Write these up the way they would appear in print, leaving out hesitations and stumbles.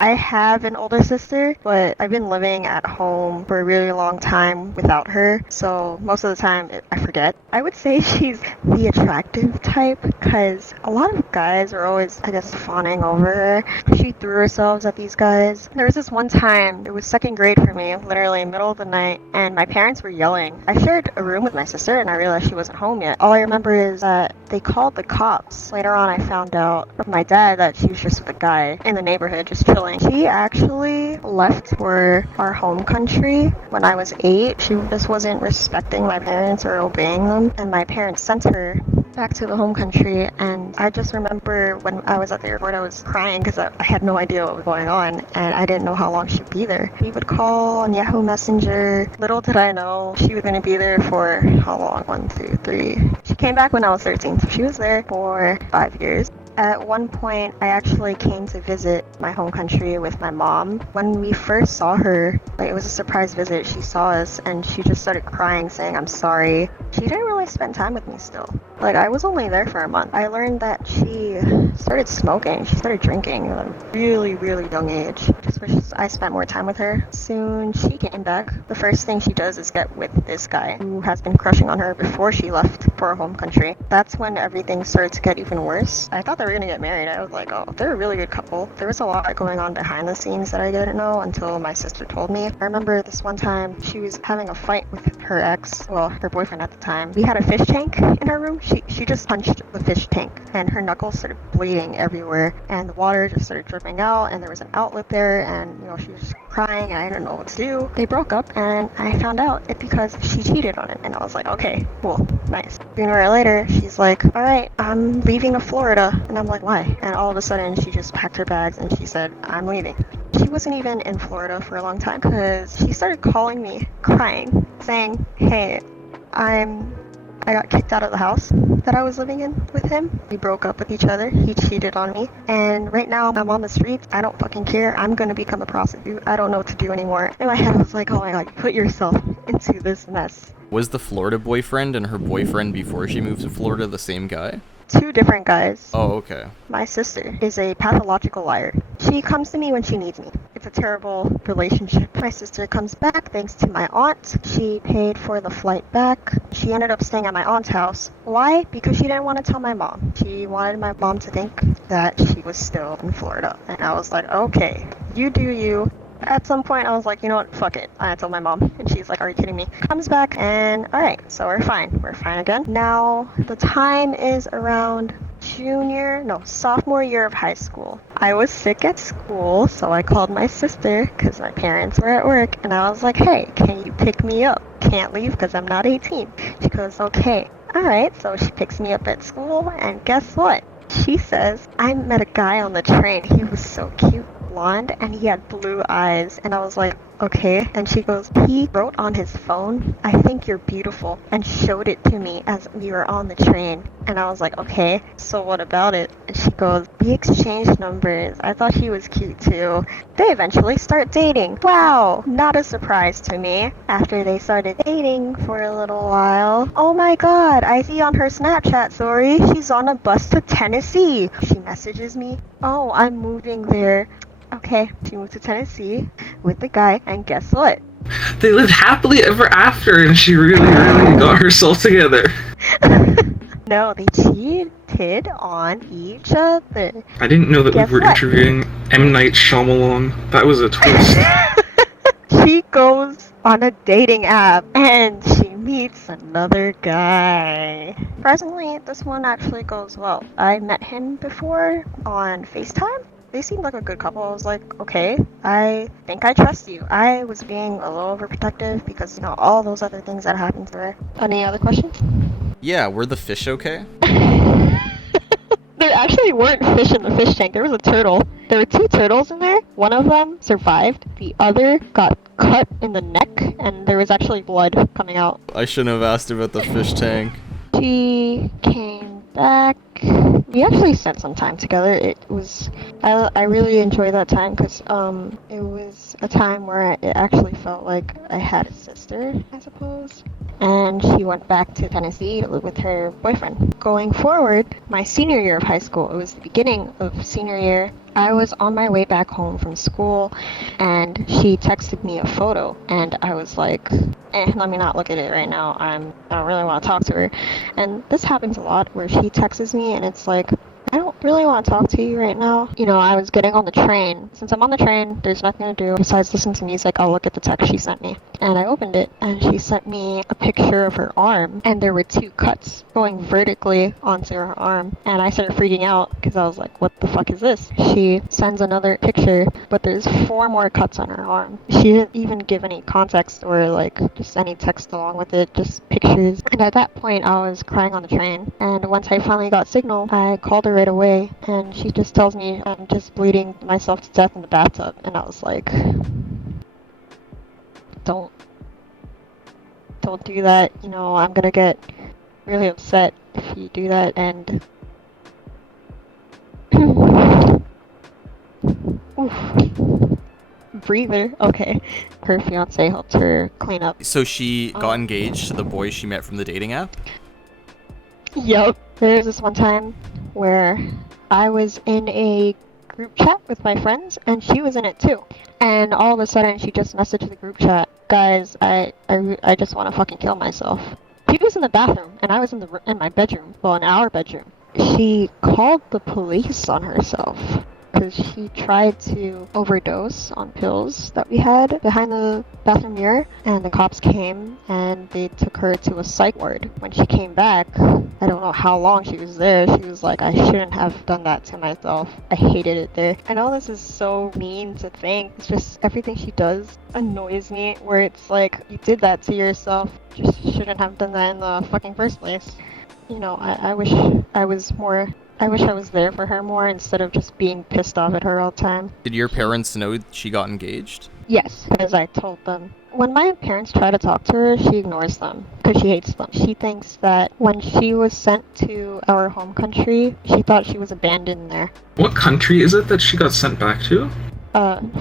I have an older sister, but I've been living at home for a really long time without her, so most of the time I forget. I would say she's the attractive type because a lot of guys are always, I guess, fawning over her. She threw herself at these guys. There was this one time, it was second grade for me, literally middle of the night, and my parents were yelling. I shared a room with my sister and I realized she wasn't home yet. All I remember is that they called the cops. Later on, I found out from my dad that she was just with a guy in the neighborhood just chilling. She actually left for our home country when I was 8. She just wasn't respecting my parents or obeying them, and my parents sent her back to the home country. And I just remember when I was at the airport, I was crying because I had no idea what was going on, and I didn't know how long she'd be there. We would call on Yahoo Messenger. Little did I know she was going to be there for how long? 1, 2, 3. She came back when I was 13, so she was there for 5 years. At one point, I actually came to visit my home country with my mom. When we first saw her, like, it was a surprise visit. She saw us and she just started crying, saying, "I'm sorry." She didn't really spend time with me still. Like, I was only there for a month. I learned that she started smoking. She started drinking at a really, really young age. Just wish I spent more time with her. Soon she came back. The first thing she does is get with this guy who has been crushing on her before she left for her home country. That's when everything started to get even worse. I thought they were gonna get married. I was like, oh, they're a really good couple. There was a lot going on behind the scenes that I didn't know until my sister told me. I remember this one time she was having a fight with her ex, well, her boyfriend at the time. We had a fish tank in her room. She just punched the fish tank and her knuckles started bleeding everywhere and the water just started dripping out and there was an outlet there and she was crying and I didn't know what to do. They broke up and I found out it because she cheated on it and I was like, okay, cool, nice. Sooner or later, she's like, all right, I'm leaving to Florida. And I'm like, why? And all of a sudden she just packed her bags and she said, I'm leaving. She wasn't even in Florida for a long time because she started calling me crying, saying, hey, I got kicked out of the house that I was living in with him. We broke up with each other. He cheated on me. And right now I'm on the streets. I don't fucking care. I'm gonna become a prostitute. I don't know what to do anymore. In my head I was like, oh my god, put yourself into this mess. Was the Florida boyfriend and her boyfriend before she moved to Florida the same guy? 2 different guys. Oh, okay. My sister is a pathological liar. She comes to me when she needs me. It's a terrible relationship. My sister comes back thanks to my aunt. She paid for the flight back. She ended up staying at my aunt's house. Why? Because she didn't want to tell my mom. She wanted my mom to think that she was still in Florida. And I was like, okay, you do you. At some point, I was like, you know what, fuck it. I told my mom, and she's like, are you kidding me? Comes back, and alright, so we're fine. We're fine again. Now, the time is around sophomore year of high school. I was sick at school, so I called my sister, because my parents were at work, and I was like, hey, can you pick me up? Can't leave because I'm not 18. She goes, okay. Alright, so she picks me up at school, and guess what? She says, I met a guy on the train. He was so cute. Blonde and he had blue eyes and I was like, okay. And she goes, he wrote on his phone, I think you're beautiful, and showed it to me as we were on the train. And I was like, okay, so what about it? And she goes, we exchanged numbers. I thought he was cute too. They eventually start dating. Wow, not a surprise to me. After they started dating for a little while, oh my god, I see on her Snapchat story, she's on a bus to Tennessee. She messages me, oh, I'm moving there. Okay, she moved to Tennessee with the guy, and guess what? They lived happily ever after, and she really, really got herself together. No, they cheated on each other. I didn't know that Guess we were what? interviewing M. Night Shyamalan. That was a twist. She goes on a dating app, and she meets another guy. Presently, this one actually goes well. I met him before on FaceTime. They seemed like a good couple. I was like, okay, I think I trust you. I was being a little overprotective because, all those other things that happened to her. Any other questions? Yeah, were the fish okay? There actually weren't fish in the fish tank. There was a turtle. There were 2 turtles in there. One of them survived. The other got cut in the neck, and there was actually blood coming out. I shouldn't have asked about the fish tank. She came back. We actually spent some time together. I really enjoyed that time because it was a time where it actually felt like I had a sister, I suppose. and she went back to Tennessee to live with her boyfriend. Going forward, my senior year of high school, it was the beginning of senior year, I was on my way back home from school, and she texted me a photo, and I was like, let me not look at it right now. I don't really want to talk to her. And this happens a lot where she texts me, and it's like, I don't really want to talk to you right now. You know, I was getting on the train. Since I'm on the train, there's nothing to do besides listen to music. I'll look at the text she sent me. And I opened it, and she sent me a picture of her arm, and there were 2 cuts going vertically onto her arm. And I started freaking out because I was like, what the fuck is this? She sends another picture, but there's 4 more cuts on her arm. She didn't even give any context or like just any text along with it, just pictures. And at that point, I was crying on the train. And once I finally got signal, I called her right away, and she just tells me I'm just bleeding myself to death in the bathtub. And I was like, don't do that. You know, I'm gonna get really upset if you do that. And oof. Breather. Okay. Her fiance helped her clean up. So she got engaged to the boy she met from the dating app? Yup. There's this one time where I was in a group chat with my friends, and she was in it too. And all of a sudden, she just messaged the group chat, guys, I just want to fucking kill myself. She was in the bathroom, and I was in my bedroom. Well, in our bedroom. She called the police on herself because she tried to overdose on pills that we had behind the bathroom mirror, and the cops came and they took her to a psych ward. When she came back, I don't know how long she was there, she was like, I shouldn't have done that to myself. I hated it there. I know this is so mean to think, it's just everything she does annoys me, where it's like, you did that to yourself, just shouldn't have done that in the fucking first place. You know, I wish I was there for her more instead of just being pissed off at her all the time. Did your parents know she got engaged? Yes, because I told them. When my parents try to talk to her, she ignores them because she hates them. She thinks that when she was sent to our home country, she thought she was abandoned there. What country is it that she got sent back to?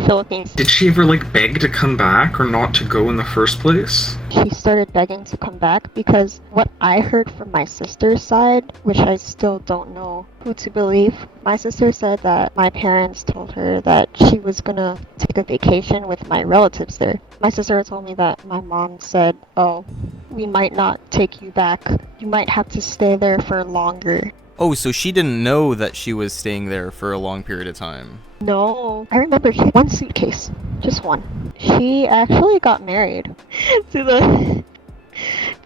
Philippines. Did she ever, like, beg to come back or not to go in the first place? She started begging to come back because what I heard from my sister's side, which I still don't know who to believe, my sister said that my parents told her that she was gonna take a vacation with my relatives there. My sister told me that my mom said, oh, we might not take you back. You might have to stay there for longer. Oh, so she didn't know that she was staying there for a long period of time. No, I remember she had 1 suitcase, just 1. She actually got married to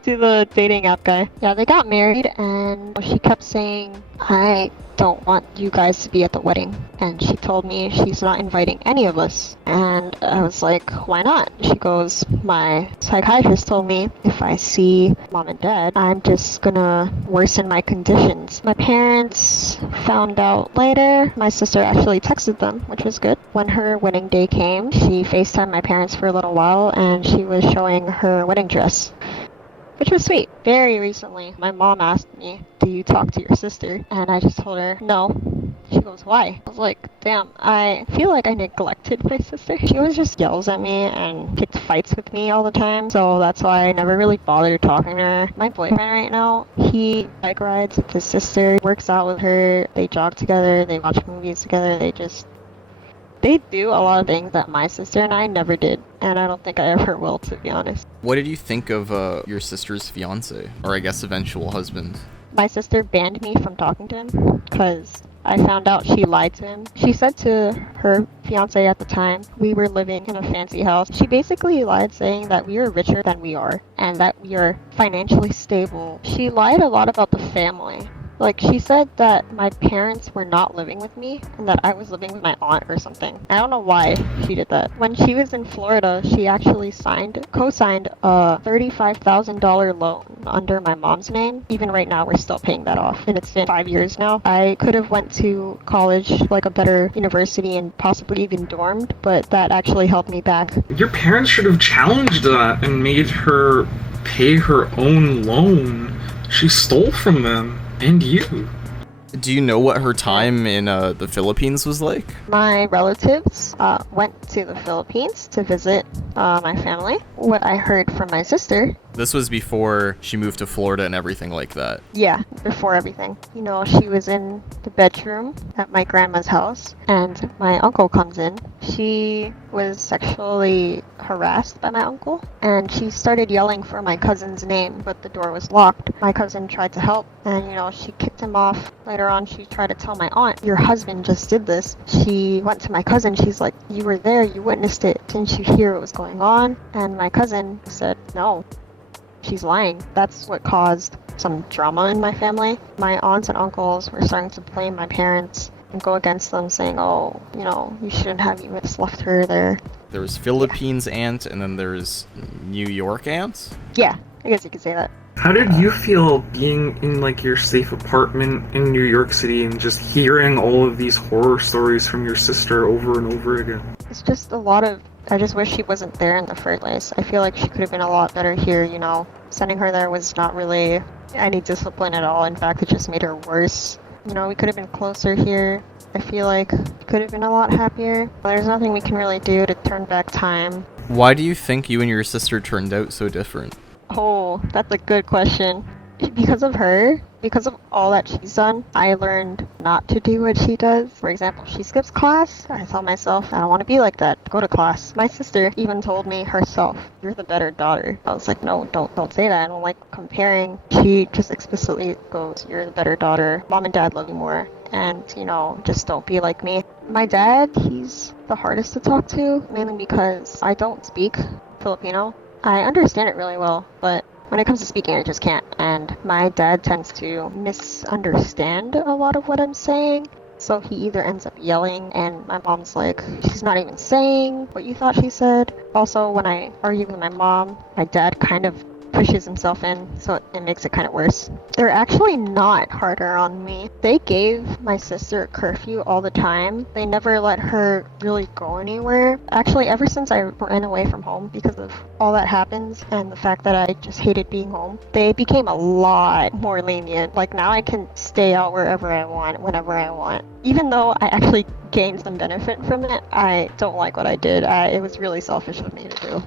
the dating app guy. Yeah, they got married, and she kept saying, I don't want you guys to be at the wedding. And she told me she's not inviting any of us. And I was like, why not? She goes, my psychiatrist told me if I see mom and dad, I'm just gonna worsen my conditions. My parents found out later. My sister actually texted them, which was good. When her wedding day came, she FaceTimed my parents for a little while, and she was showing her wedding dress, which was sweet. Very recently, my mom asked me, do you talk to your sister? And I just told her, no. She goes, why? I was like, damn, I feel like I neglected my sister. She always just yells at me and gets fights with me all the time. So that's why I never really bothered talking to her. My boyfriend right now, he bike rides with his sister, works out with her, they jog together, they watch movies together, they do a lot of things that my sister and I never did, and I don't think I ever will, to be honest. What did you think of your sister's fiance, or I guess eventual husband? My sister banned me from talking to him because I found out she lied to him. She said to her fiance at the time, we were living in a fancy house. She basically lied saying that we were richer than we are and that we are financially stable. She lied a lot about the family. Like, she said that my parents were not living with me and that I was living with my aunt or something. I don't know why she did that. When she was in Florida, she actually co-signed a $35,000 loan under my mom's name. Even right now, we're still paying that off, and it's been 5 years now. I could have went to college, like a better university, and possibly even dormed, but that actually helped me back. Your parents should have challenged that and made her pay her own loan. She stole from them. And you. Do you know what her time in the Philippines was like? My relatives went to the Philippines to visit my family. What I heard from my sister This was before she moved to Florida and everything like that. Yeah, before everything. You know, she was in the bedroom at my grandma's house, and my uncle comes in. She was sexually harassed by my uncle, and she started yelling for my cousin's name, but the door was locked. My cousin tried to help, and you know, she kicked him off. Later on, she tried to tell my aunt, your husband just did this. She went to my cousin. She's like, you were there, you witnessed it. Didn't you hear what was going on? And my cousin said, no. She's lying. That's what caused some drama in my family. My aunts and uncles were starting to blame my parents and go against them, saying, oh, you know, you shouldn't have even left her there. There was Philippines aunt, and then there's New York aunts? Yeah, I guess you could say that. How did you feel being in like your safe apartment in New York City and just hearing all of these horror stories from your sister over and over again? It's just a lot of, I just wish she wasn't there in the first place. I feel like she could have been a lot better here, you know. Sending her there was not really any discipline at all. In fact, it just made her worse. You know, we could have been closer here. I feel like we could have been a lot happier. There's nothing we can really do to turn back time. Why do you think you and your sister turned out so different? Oh, that's a good question. Because of her, because of all that she's done, I learned not to do what she does. For example, she skips class. I tell myself, I don't want to be like that. Go to class. My sister even told me herself, you're the better daughter. I was like, no, don't say that. I don't like comparing. She just explicitly goes, you're the better daughter. Mom and dad love you more. And, you know, just don't be like me. My dad, he's the hardest to talk to, mainly because I don't speak Filipino. I understand it really well, but when it comes to speaking, I just can't. And my dad tends to misunderstand a lot of what I'm saying. So he either ends up yelling, and my mom's like, she's not even saying what you thought she said. Also, when I argue with my mom, my dad kind of pushes himself in, so it makes it kind of worse. They're actually not harder on me. They gave my sister a curfew all the time. They never let her really go anywhere. Actually, ever since I ran away from home because of all that happens and the fact that I just hated being home, they became a lot more lenient. Like now I can stay out wherever I want, whenever I want. Even though I actually gained some benefit from it, I don't like what I did. It was really selfish of me to do.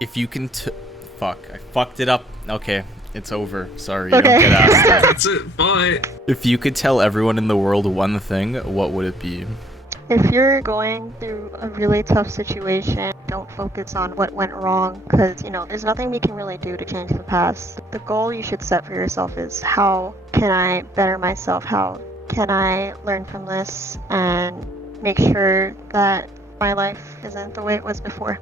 If you can Fuck, I fucked it up. Okay, it's over. Sorry, Okay. you don't get asked it. That's it, bye! If you could tell everyone in the world one thing, what would it be? If you're going through a really tough situation, don't focus on what went wrong because, you know, there's nothing we can really do to change the past. The goal you should set for yourself is how can I better myself? How can I learn from this and make sure that my life isn't the way it was before?